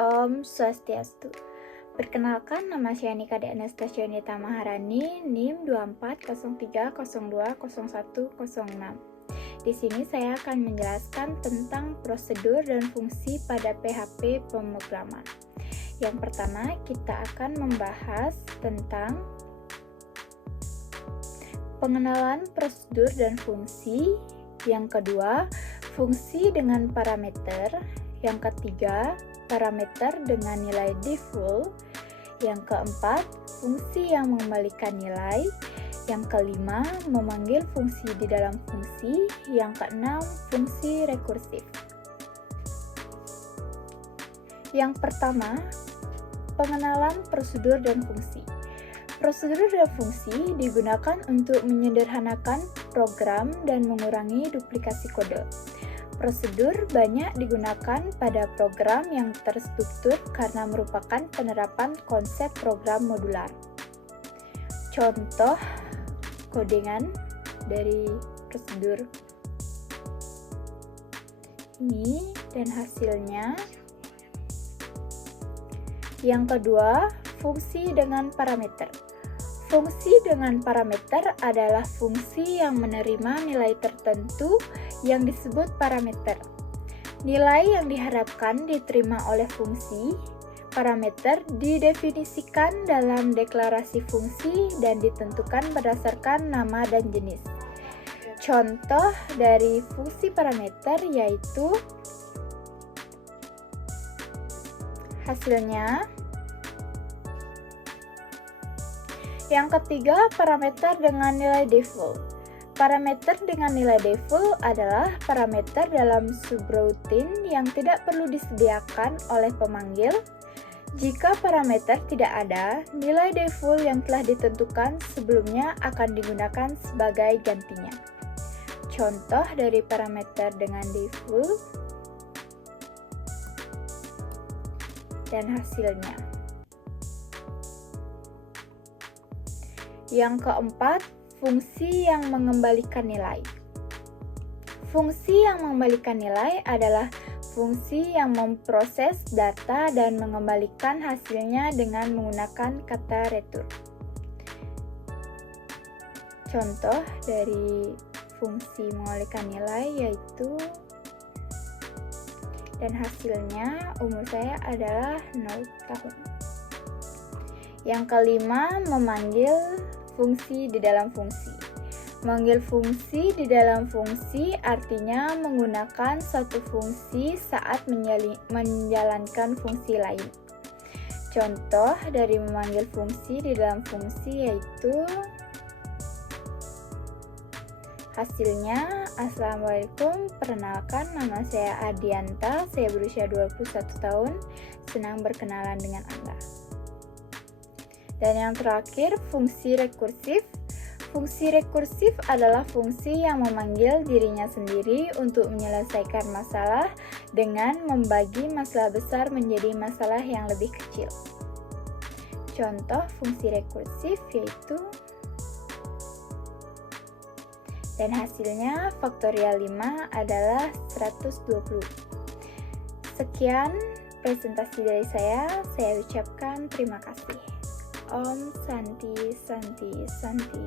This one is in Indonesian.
Om Swastiastu. Perkenalkan, nama saya Nika D. Anastasia Yunita Maharani, NIM 2403020106. Di sini saya akan menjelaskan tentang prosedur dan fungsi pada PHP pemrograman. Yang pertama, kita akan membahas tentang pengenalan prosedur dan fungsi. Yang kedua, fungsi dengan parameter. Yang ketiga, parameter dengan nilai default. Yang keempat, fungsi yang mengembalikan nilai. Yang kelima, memanggil fungsi di dalam fungsi. Yang keenam, fungsi rekursif. Yang pertama, pengenalan prosedur dan fungsi. Prosedur dan fungsi digunakan untuk menyederhanakan program dan mengurangi duplikasi kode. Prosedur banyak digunakan pada program yang terstruktur karena merupakan penerapan konsep program modular. Contoh codingan dari prosedur ini dan hasilnya. Yang kedua, fungsi dengan parameter. Fungsi dengan parameter adalah fungsi yang menerima nilai tertentu yang disebut parameter. Nilai yang diharapkan diterima oleh fungsi. Parameter didefinisikan dalam deklarasi fungsi dan ditentukan berdasarkan nama dan jenis. Contoh dari fungsi parameter yaitu hasilnya. Yang ketiga, parameter dengan nilai default. Parameter dengan nilai default adalah parameter dalam subroutine yang tidak perlu disediakan oleh pemanggil. Jika parameter tidak ada, nilai default yang telah ditentukan sebelumnya akan digunakan sebagai gantinya. Contoh dari parameter dengan default dan hasilnya. Yang keempat, fungsi yang mengembalikan nilai. Fungsi yang mengembalikan nilai adalah fungsi yang memproses data dan mengembalikan hasilnya dengan menggunakan kata return. Contoh dari fungsi mengembalikan nilai yaitu dan hasilnya umur saya adalah 0 tahun. Yang kelima, memanggil fungsi di dalam fungsi. Memanggil fungsi di dalam fungsi artinya menggunakan suatu fungsi saat menjalankan fungsi lain. Contoh dari memanggil fungsi di dalam fungsi yaitu hasilnya. Assalamualaikum, perkenalkan, nama saya Adianta, saya berusia 21 tahun, senang berkenalan dengan Anda. Dan yang terakhir, fungsi rekursif. Fungsi rekursif adalah fungsi yang memanggil dirinya sendiri untuk menyelesaikan masalah dengan membagi masalah besar menjadi masalah yang lebih kecil. Contoh fungsi rekursif yaitu dan hasilnya faktorial 5 adalah 120. Sekian presentasi dari saya ucapkan terima kasih. Om Santi Santi Santi.